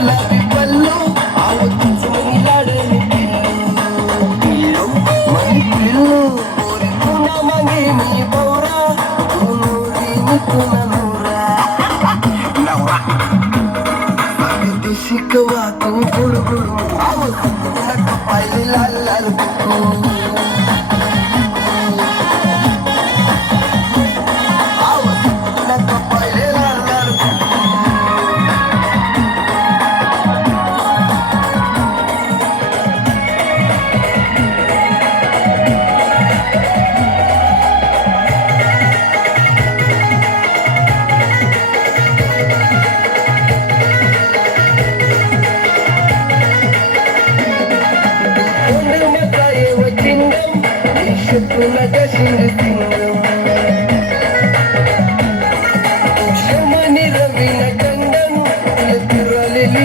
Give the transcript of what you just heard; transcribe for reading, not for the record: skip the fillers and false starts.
गुलाबी पल्लू आव तुझ मनी लाडणी पिल्लू मनी पिल्लू पोरी तुना मागे मी बौरा तू नूरी मी तुना नूरा अगदी शिकवा तू गुडगुडू आव नका पाहिजे लाल लाल तुला दशिंग शमनी रवीना चंदन तुला फिरवलेली